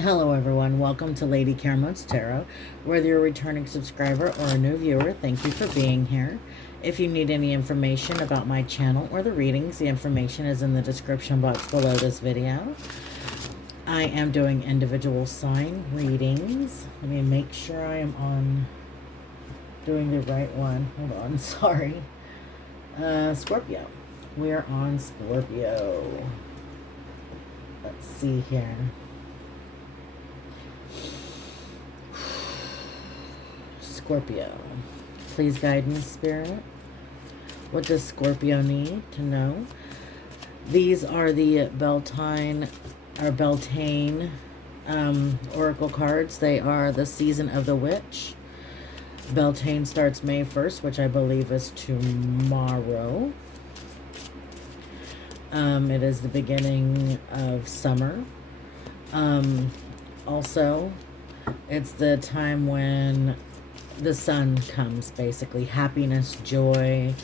Hello everyone, welcome to Lady Caramote's Tarot. Whether you're a returning subscriber or a new viewer, thank you for being here. If you need any information about my channel or the readings, the information is in the description box below this video. I am doing individual sign readings. Let me make sure I am on doing the right one. Hold on, sorry. Scorpio. We are on Scorpio. Let's see here. Scorpio, please guide me, Spirit. What does Scorpio need to know? These are the Beltane Oracle cards. They are the Season of the Witch. Beltane starts May 1st, which I believe is tomorrow. It is the beginning of summer. Also, it's the time when the sun comes, basically. Happiness, joy,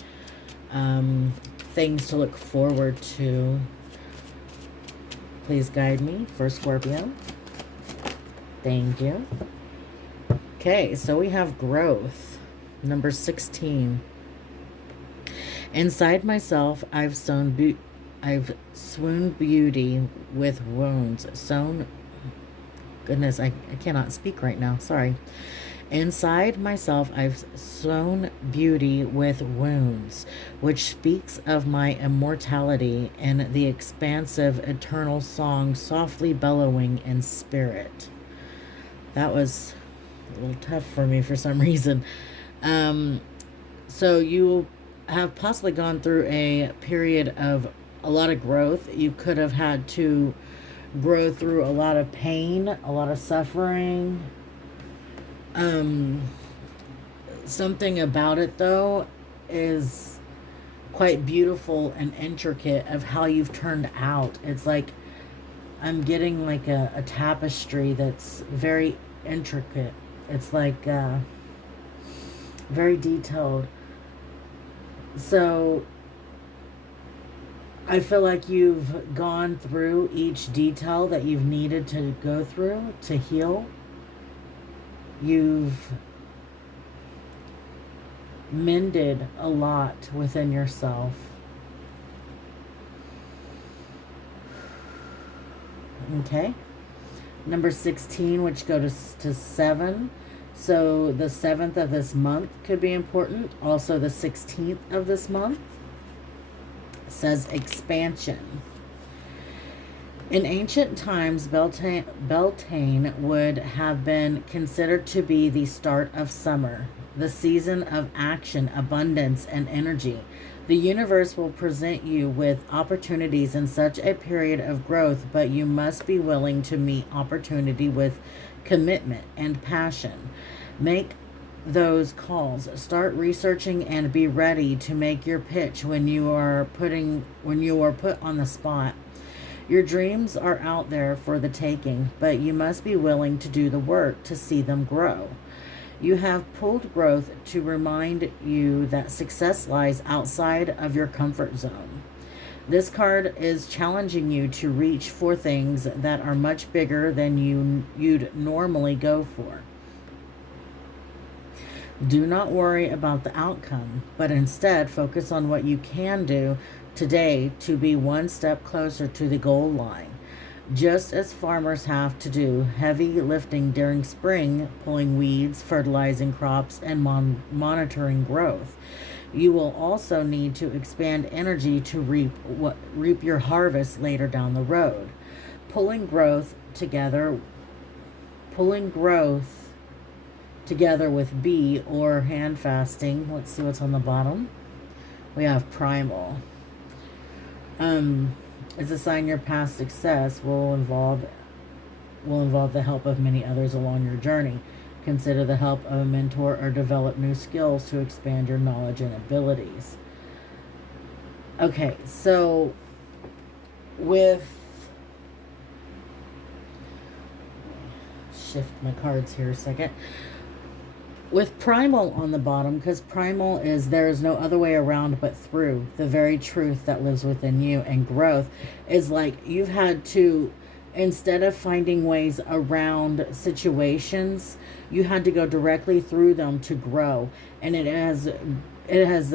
things to look forward to. Please guide me for Scorpio. Thank you. Okay, so we have growth. Number 16. Inside myself, I've swooned beauty with wounds. Goodness, I cannot speak right now. Sorry. Inside myself, I've sown beauty with wounds, which speaks of my immortality and the expansive eternal song softly bellowing in spirit. That was a little tough for me for some reason. So you have possibly gone through a period of a lot of growth. You could have had to grow through a lot of pain, a lot of suffering. Something about it though is quite beautiful and intricate of how you've turned out. It's like I'm getting like a tapestry that's very intricate. It's like very detailed. So I feel like you've gone through each detail that you've needed to go through to heal. You've mended a lot within yourself. Okay. Number 16, which goes to 7. So the 7th of this month could be important. Also the 16th of this month says expansion. In ancient times, Beltane would have been considered to be the start of summer, the season of action, abundance, and energy. The universe will present you with opportunities in such a period of growth, but you must be willing to meet opportunity with commitment and passion. Make those calls. Start researching and be ready to make your pitch when you are put on the spot. Your dreams are out there for the taking, but you must be willing to do the work to see them grow. You have pulled growth to remind you that success lies outside of your comfort zone. This card is challenging you to reach for things that are much bigger than you'd normally go for. Do not worry about the outcome, but instead focus on what you can do today to be one step closer to the goal line. Just as farmers have to do heavy lifting during spring, pulling weeds, fertilizing crops, and monitoring growth, you will also need to expand energy to reap your harvest later down the road. Pulling growth together with B or hand fasting. Let's see what's on the bottom. We have primal. It's a sign your past success will involve the help of many others along your journey. Consider the help of a mentor or develop new skills to expand your knowledge and abilities. Okay, so shift my cards here a second. With primal on the bottom, because primal is there is no other way around but through the very truth that lives within you, and growth is like you've had to instead of finding ways around situations, you had to go directly through them to grow. And it has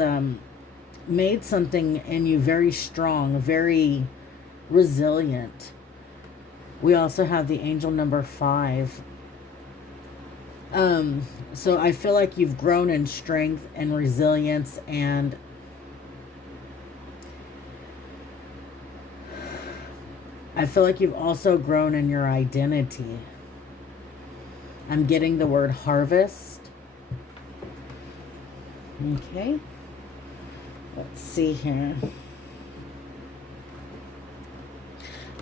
made something in you very strong, very resilient. We also have the angel number 5. So I feel like you've grown in strength and resilience, and I feel like you've also grown in your identity. I'm getting the word harvest. Okay. Let's see here.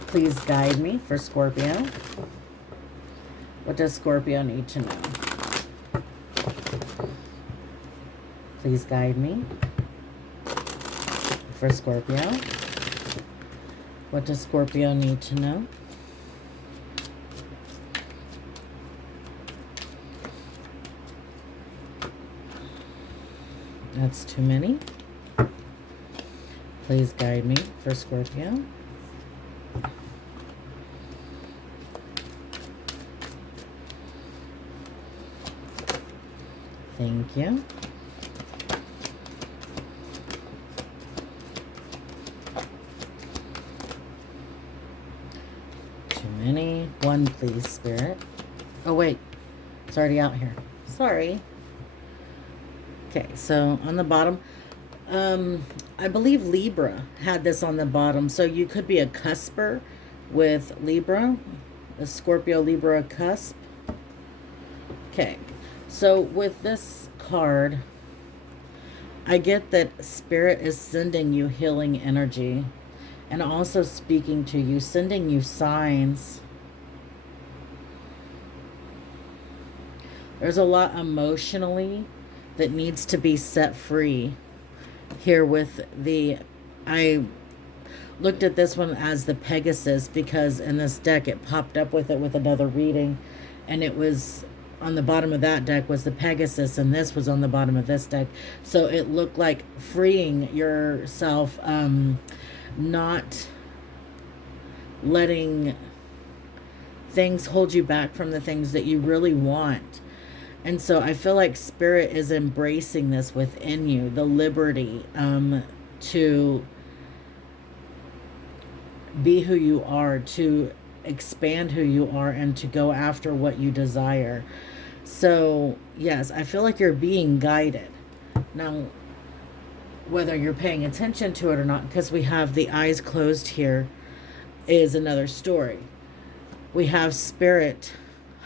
Please guide me for Scorpio. What does Scorpio need to know? Please guide me for Scorpio. What does Scorpio need to know? That's too many. Please guide me for Scorpio. Thank you. Too many. One, please, Spirit. Oh, wait. It's already out here. Sorry. Okay, so on the bottom, I believe Libra had this on the bottom. So you could be a cusper with Libra, a Scorpio Libra cusp. Okay, so with this card, I get that Spirit is sending you healing energy and also speaking to you, sending you signs. There's a lot emotionally that needs to be set free here with the, I looked at this one as the Pegasus because in this deck it popped up with it with another reading, and it was on the bottom of that deck was the Pegasus, and this was on the bottom of this deck. So it looked like freeing yourself, not letting things hold you back from the things that you really want. And so I feel like Spirit is embracing this within you, the liberty to be who you are, to expand who you are, and to go after what you desire. So, yes, I feel like you're being guided. Now, whether you're paying attention to it or not, because we have the eyes closed here, is another story. We have Spirit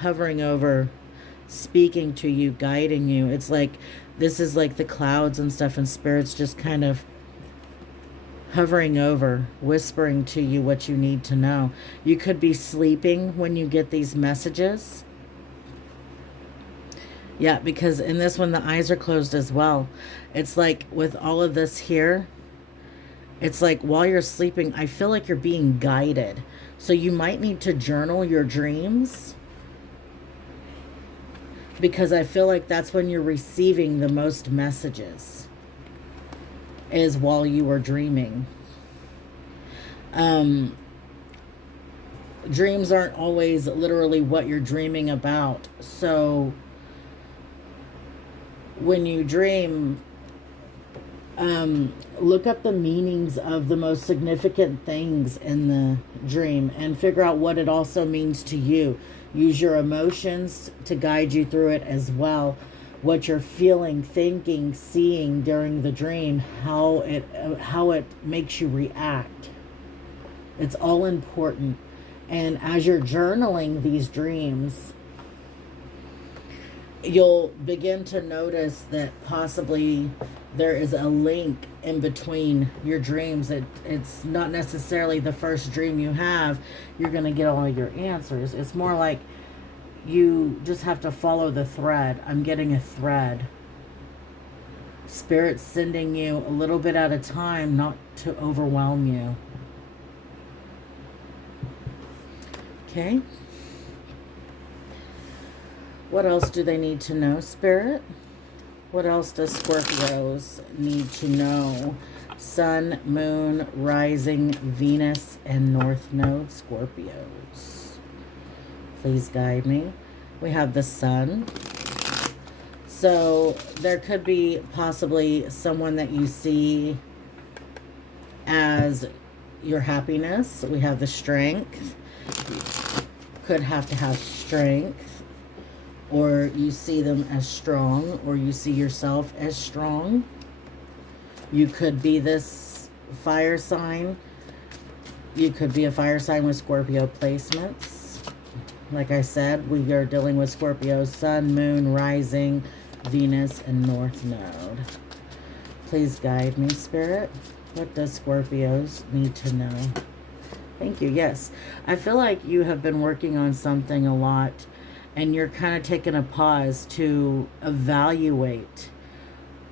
hovering over, speaking to you, guiding you. It's like, this is like the clouds and stuff, and Spirit's just kind of hovering over, whispering to you what you need to know. You could be sleeping when you get these messages. Yeah, because in this one, the eyes are closed as well. It's like with all of this here, it's like while you're sleeping, I feel like you're being guided. So you might need to journal your dreams, because I feel like that's when you're receiving the most messages, is while you are dreaming. Dreams aren't always literally what you're dreaming about. So when you dream, look up the meanings of the most significant things in the dream and figure out what it also means to you. Use your emotions to guide you through it as well. What you're feeling, thinking, seeing during the dream, how it makes you react. It's all important. And as you're journaling these dreams, you'll begin to notice that possibly there is a link in between your dreams. It's not necessarily the first dream you have you're going to get all your answers. It's more like you just have to follow the thread. I'm getting a thread. Spirit's sending you a little bit at a time, not to overwhelm you. Okay. What else do they need to know, Spirit? What else does Scorpios need to know? Sun, Moon, Rising, Venus, and North Node, Scorpios. Please guide me. We have the Sun. So there could be possibly someone that you see as your happiness. We have the Strength. Could have to have strength, or you see them as strong, or you see yourself as strong. You could be this fire sign. You could be a fire sign with Scorpio placements. Like I said, we are dealing with Scorpio, Sun, Moon, Rising, Venus, and North Node. Please guide me, Spirit. What does Scorpios need to know? Thank you. Yes. I feel like you have been working on something a lot, and you're kind of taking a pause to evaluate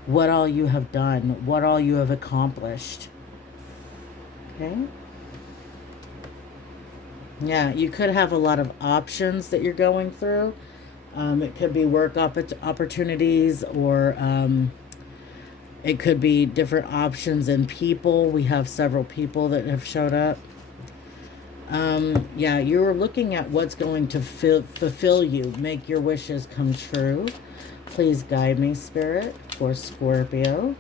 what all you have done, what all you have accomplished. Okay. Yeah, you could have a lot of options that you're going through. It could be work opportunities, or it could be different options in people. We have several people that have showed up. Yeah, you're looking at what's going to fulfill you, make your wishes come true. Please guide me, Spirit, for Scorpio.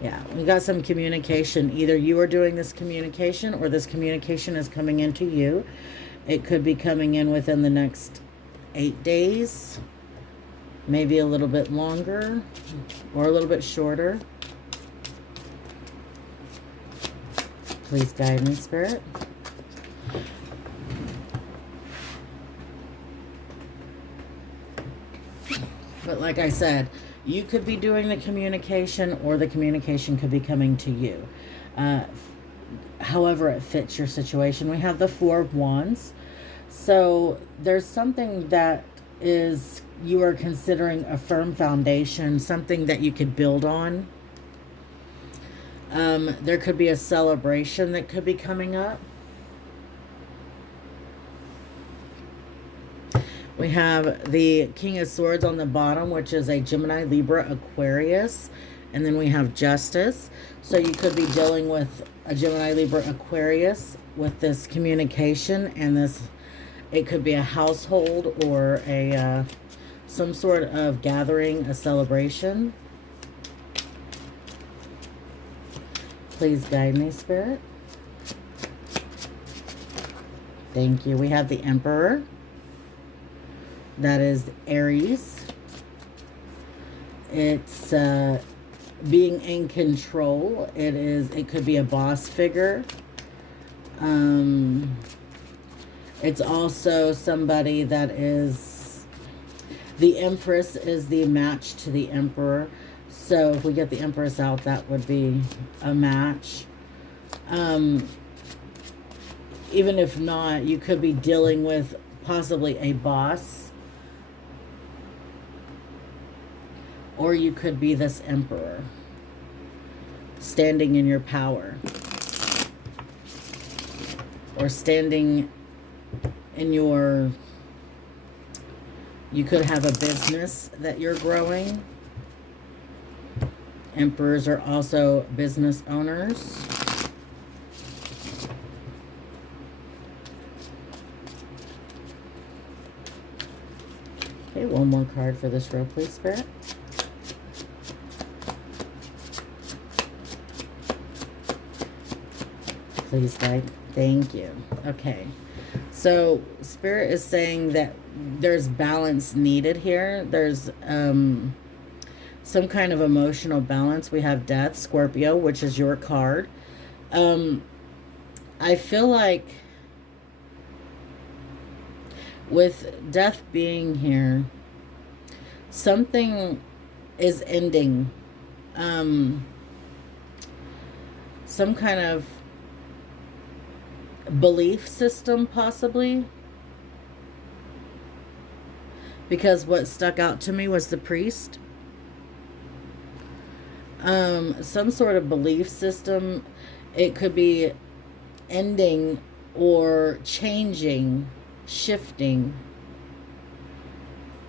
Yeah, we got some communication. Either you are doing this communication, or this communication is coming into you. It could be coming in within the next 8 days, maybe a little bit longer, or a little bit shorter. Please guide me, Spirit. But like I said, you could be doing the communication, or the communication could be coming to you. However it fits your situation. We have the Four of Wands. So there's something that is, you are considering a firm foundation, something that you could build on. There could be a celebration that could be coming up. We have the King of Swords on the bottom, which is a Gemini, Libra, Aquarius. And then we have Justice. So you could be dealing with a Gemini, Libra, Aquarius with this communication. And this, it could be a household, or a some sort of gathering, a celebration. Please guide me, Spirit. Thank you. We have the Emperor. That is Aries. It's being in control. It could be a boss figure. It's also somebody that is, the Empress is the match to the Emperor. So if we get the Empress out, that would be a match. Even if not, you could be dealing with possibly a boss. Or you could be this Emperor, standing in your power. Or standing in your, you could have a business that you're growing. Emperors are also business owners. Okay, one more card for this row, please, Spirit. Please guide. Thank you. Okay. So Spirit is saying that there's balance needed here. There's some kind of emotional balance. We have Death, Scorpio, which is your card. I feel like with Death being here, something is ending. Some kind of belief system, possibly. Because what stuck out to me was the Priest. Some sort of belief system. It could be ending or changing, shifting.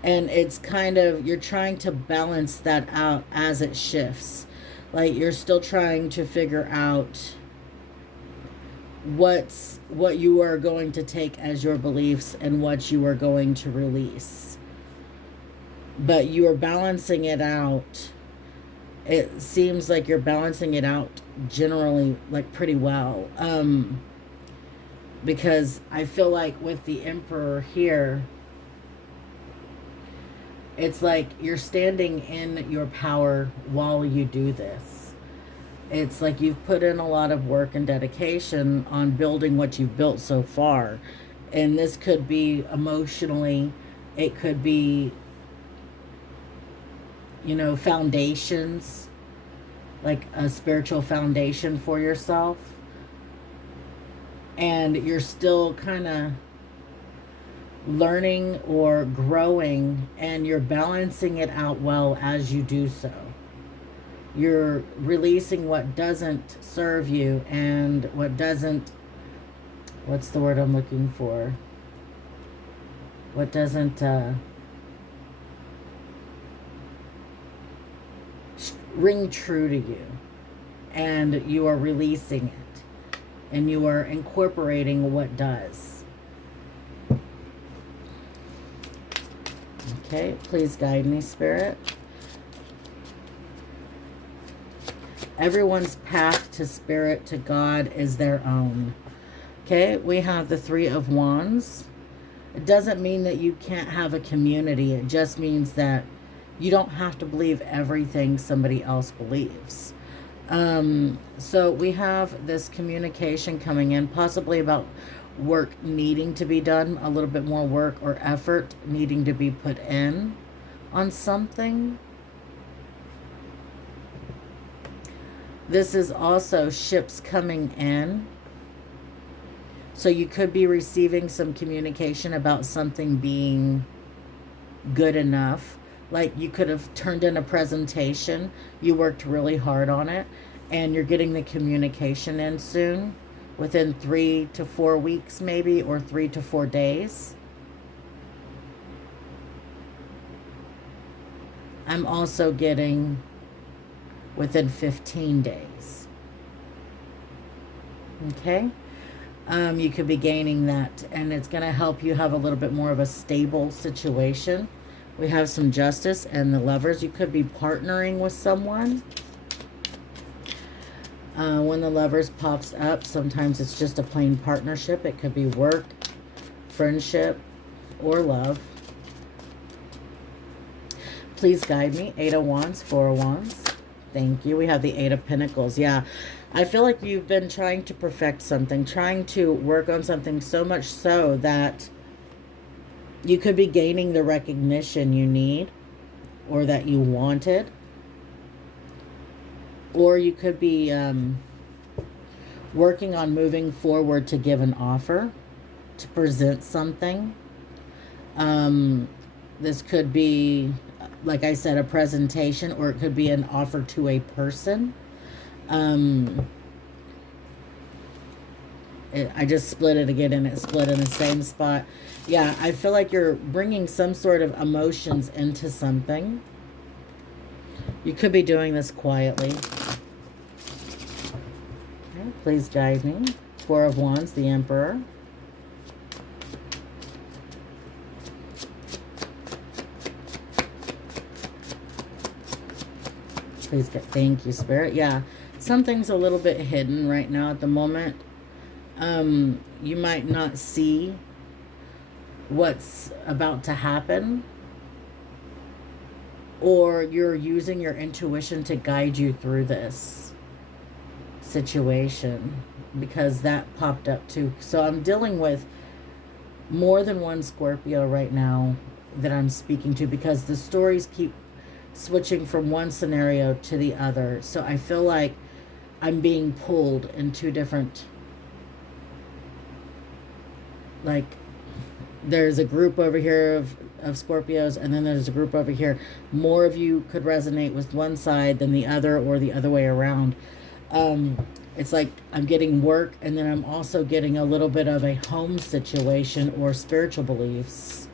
And it's kind of, you're trying to balance that out as it shifts. Like you're still trying to figure out what you are going to take as your beliefs and what you are going to release. But you are balancing it out. It seems like you're balancing it out generally, like, pretty well. Because I feel like with the Emperor here, it's like you're standing in your power while you do this. It's like you've put in a lot of work and dedication on building what you've built so far. And this could be emotionally, it could be, you know, foundations, like a spiritual foundation for yourself. And you're still kind of learning or growing, and you're balancing it out well as you do so. You're releasing what doesn't serve you and what doesn't, what's the word I'm looking for? What doesn't ring true to you. And you are releasing it. And you are incorporating what does. Okay, please guide me, Spirit. Everyone's path to Spirit, to God, is their own. Okay, we have the Three of Wands. It doesn't mean that you can't have a community. It just means that you don't have to believe everything somebody else believes. So we have this communication coming in, possibly about work needing to be done, a little bit more work or effort needing to be put in on something. This is also ships coming in. So you could be receiving some communication about something being good enough. Like you could have turned in a presentation, you worked really hard on it, and you're getting the communication in soon, within 3 to 4 weeks maybe, or 3 to 4 days. I'm also getting within 15 days. Okay? You could be gaining that, and it's going to help you have a little bit more of a stable situation. We have some Justice and the Lovers. You could be partnering with someone. When the Lovers pops up, sometimes it's just a plain partnership. It could be work, friendship, or love. Please guide me. 8 of Wands, 4 of Wands. Thank you. We have the 8 of Pentacles. Yeah, I feel like you've been trying to perfect something, trying to work on something so much so that you could be gaining the recognition you need or that you wanted. Or you could be working on moving forward to give an offer, to present something. This could be, like I said, a presentation, or it could be an offer to a person. I just split it again, and it split in the same spot. Yeah, I feel like you're bringing some sort of emotions into something. You could be doing this quietly. Okay, please guide me. 4 of Wands, the Emperor. Please get, thank you, Spirit. Yeah, something's a little bit hidden right now at the moment. You might not see what's about to happen, or you're using your intuition to guide you through this situation, because that popped up too. So I'm dealing with more than one Scorpio right now that I'm speaking to, because the stories keep switching from one scenario to the other. So I feel like I'm being pulled in two different, like, there's a group over here of Scorpios, and then there's a group over here. More of you could resonate with one side than the other, or the other way around. It's like I'm getting work, and then I'm also getting a little bit of a home situation or spiritual beliefs.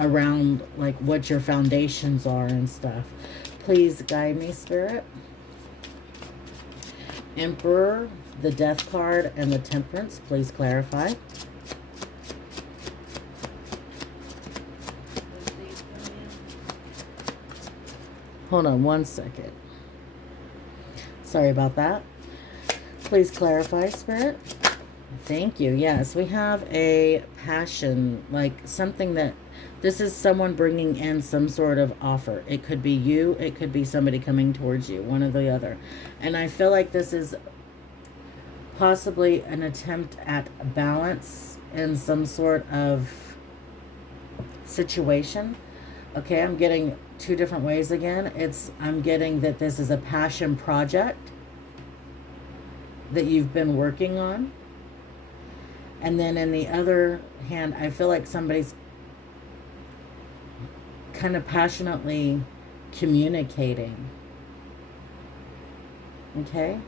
around like what your foundations are and stuff. Please guide me, Spirit. Emperor, the Death card, and the Temperance. Please clarify. Hold on one second. Sorry about that. Please clarify, Spirit. Thank you. Yes, we have a passion, like something that, this is someone bringing in some sort of offer. It could be you. It could be somebody coming towards you, one or the other. And I feel like this is possibly an attempt at balance in some sort of situation. Okay, I'm getting two different ways again. I'm getting that this is a passion project that you've been working on. And then in the other hand, I feel like somebody's kind of passionately communicating. Okay?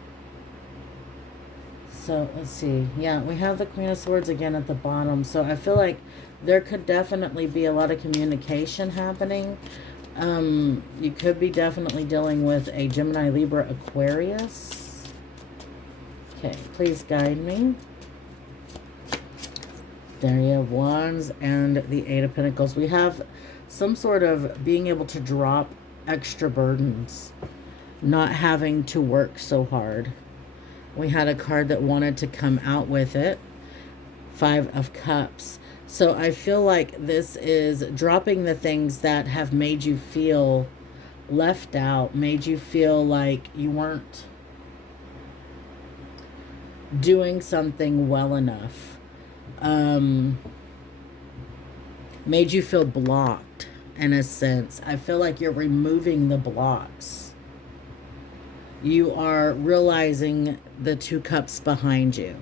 So, let's see. Yeah, we have the Queen of Swords again at the bottom. So, I feel like there could definitely be a lot of communication happening. You could be definitely dealing with a Gemini, Libra, Aquarius. Okay, please guide me. There you have Wands and the Eight of Pentacles. We have some sort of being able to drop extra burdens, not having to work so hard. We had a card that wanted to come out with it. Five of Cups. So I feel like this is dropping the things that have made you feel left out, made you feel like you weren't doing something well enough. Made you feel blocked in a sense. I feel like you're removing the blocks. You are realizing the two cups behind you.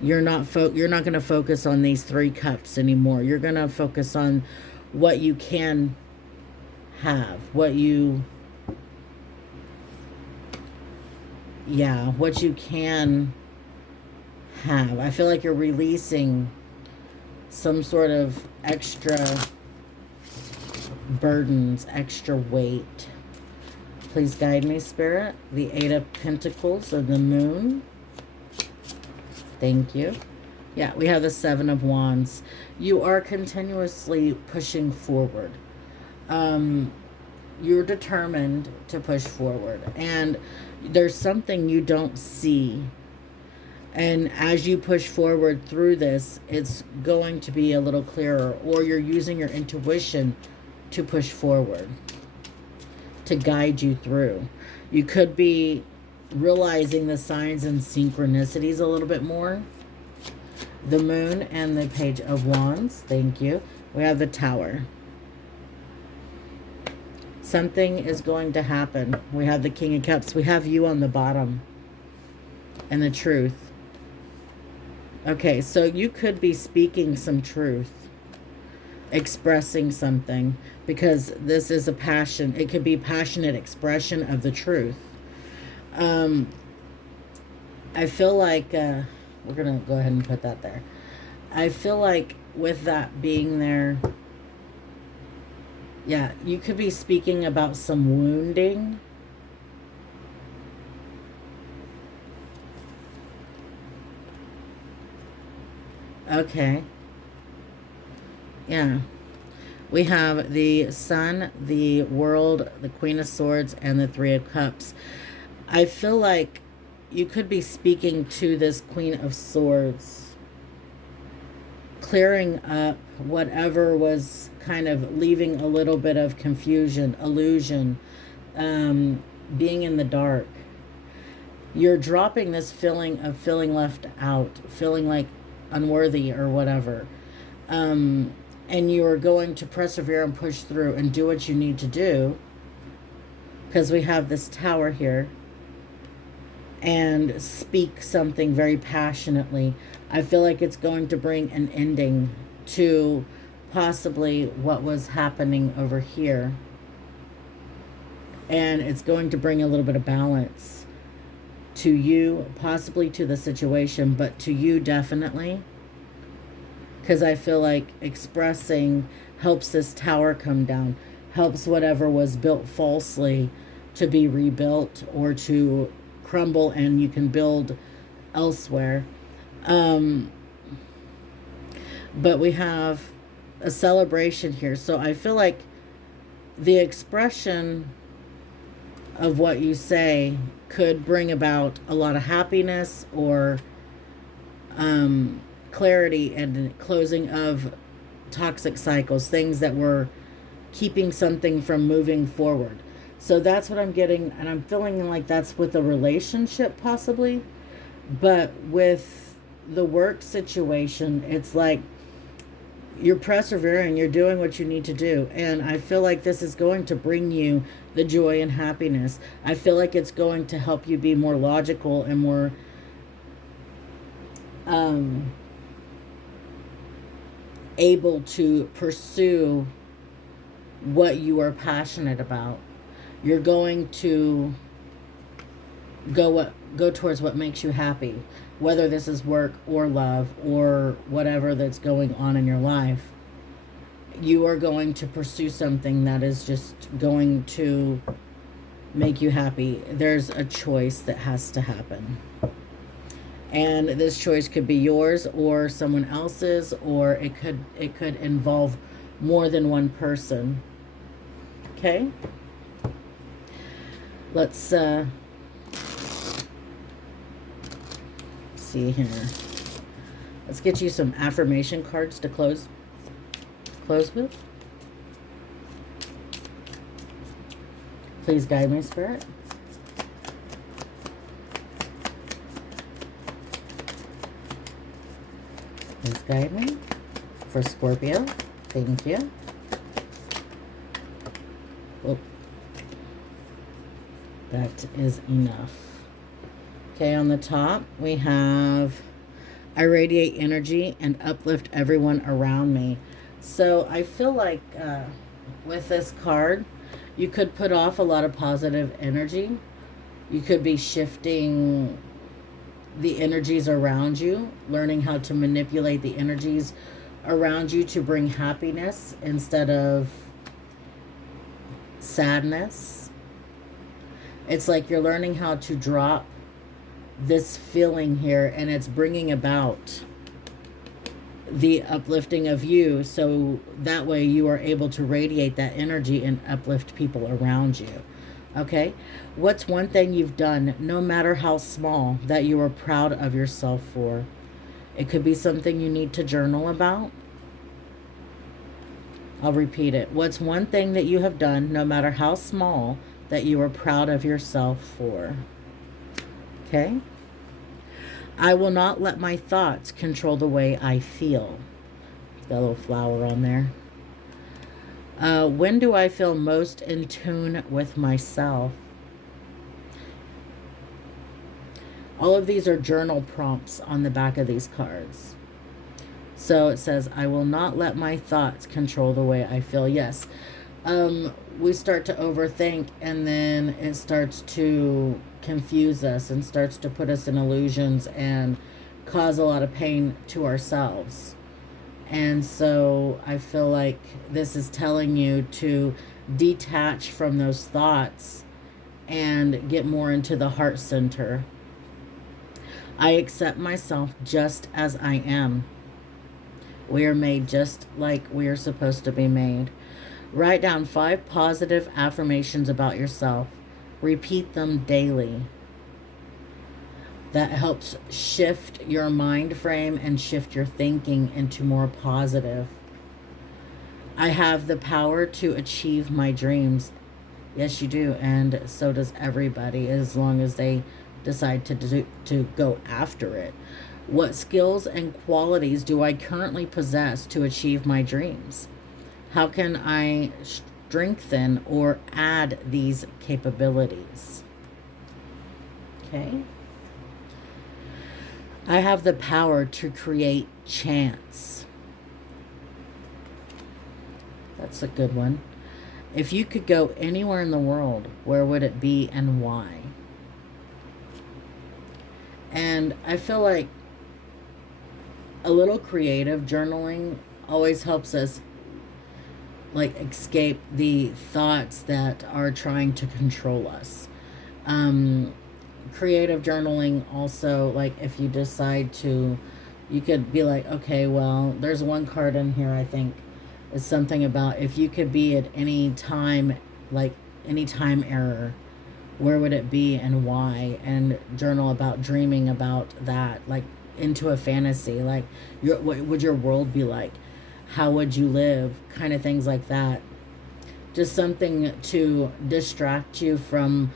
You're not going to focus on these three cups anymore. You're going to focus on what you can have, what you can have. I feel like you're releasing some sort of extra burdens, extra weight. Please guide me, Spirit. The Eight of Pentacles and the Moon. Thank you. Yeah, we have the Seven of Wands. You are continuously pushing forward. You're determined to push forward. And there's something you don't see. And as you push forward through this, it's going to be a little clearer. Or you're using your intuition to push forward, to guide you through. You could be realizing the signs and synchronicities a little bit more. The Moon and the Page of Wands. Thank you. We have the Tower. Something is going to happen. We have the King of Cups. We have you on the bottom. And the Truth. Okay, so you could be speaking some truth. Expressing something. Because this is a passion. It could be passionate expression of the truth. I feel like we're going to go ahead and put that there. I feel like with that being there, yeah, you could be speaking about some wounding. Okay. Yeah. We have the Sun, the World, the Queen of Swords, and the Three of Cups. I feel like you could be speaking to this Queen of Swords, clearing up whatever was kind of leaving a little bit of confusion, illusion, being in the dark. You're dropping this feeling of feeling left out, feeling like unworthy or whatever. And you're going to persevere and push through and do what you need to do. Because we have this Tower here. And speak something very passionately. I feel like it's going to bring an ending to possibly what was happening over here. And it's going to bring a little bit of balance to you, possibly to the situation, but to you definitely. because I feel like expressing helps this tower come down, helps whatever was built falsely to be rebuilt or to crumble, and you can build elsewhere. But we have a celebration here. So I feel like the expression of what you say could bring about a lot of happiness or clarity and closing of toxic cycles, things that were keeping something from moving forward. So that's what I'm getting, and I'm feeling like that's with a relationship possibly. But with the work situation, it's like you're persevering, you're doing what you need to do. And I feel like this is going to bring you the joy and happiness. I feel like it's going to help you be more logical and more able to pursue what you are passionate about. You're going to go towards what makes you happy, whether this is work or love or whatever that's going on in your life. You are going to pursue something that is just going to make you happy. There's a choice that has to happen. And this choice could be yours or someone else's, or it could involve more than one person. Okay? Let's see here. Let's get you some affirmation cards to close with. Please guide me, Spirit. Please guide me for Scorpio. Thank you. Oh, that is enough. Okay, on the top we have, I radiate energy and uplift everyone around me. So I feel like with this card, you could put off a lot of positive energy. You could be shifting the energies around you, learning how to manipulate the energies around you to bring happiness instead of sadness. It's like you're learning how to drop this feeling here, and it's bringing about the uplifting of you, so that way you are able to radiate that energy and uplift people around you. Okay, what's one thing you've done, no matter how small, that you are proud of yourself for? It could be something you need to journal about. I'll repeat it. What's one thing that you have done, no matter how small, that you are proud of yourself for? Okay. I will not let my thoughts control the way I feel. Got a little flower on there. When do I feel most in tune with myself? All of these are journal prompts on the back of these cards. So it says, I will not let my thoughts control the way I feel. Yes. We start to overthink, and then it starts to confuse us and starts to put us in illusions and cause a lot of pain to ourselves. And so I feel like this is telling you to detach from those thoughts and get more into the heart center. I accept myself just as I am. We are made just like we are supposed to be made. Write down 5 positive affirmations about yourself. Repeat them daily. That helps shift your mind frame and shift your thinking into more positive. I have the power to achieve my dreams. Yes, you do, and so does everybody, as long as they decide to go after it. What skills and qualities do I currently possess to achieve my dreams? How can I strengthen or add these capabilities? Okay. I have the power to create chance. That's a good one. If you could go anywhere in the world, where would it be and why? And I feel like a little creative journaling always helps us like escape the thoughts that are trying to control us. Creative journaling also, like if you decide to, you could be like, okay, well, there's one card in here I think is something about if you could be at any time, like any time error, where would it be and why? And journal about dreaming about that, like into a fantasy, like what would your world be like? How would you live? Kind of things like that. Just something to distract you from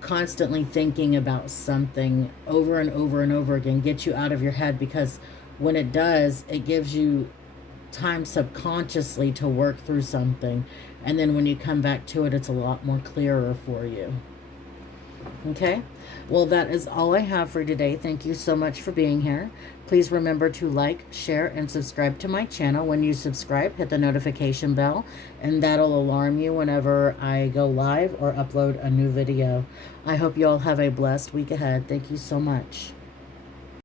constantly thinking about something over and over and over again. Get you out of your head, because when it does, it gives you time subconsciously to work through something. And then when you come back to it, it's a lot more clearer for you. Okay, well, that is all I have for today. Thank you so much for being here. Please remember to like, share, and subscribe to my channel. When you subscribe, hit the notification bell, and that'll alarm you whenever I go live or upload a new video. I hope you all have a blessed week ahead. Thank you so much.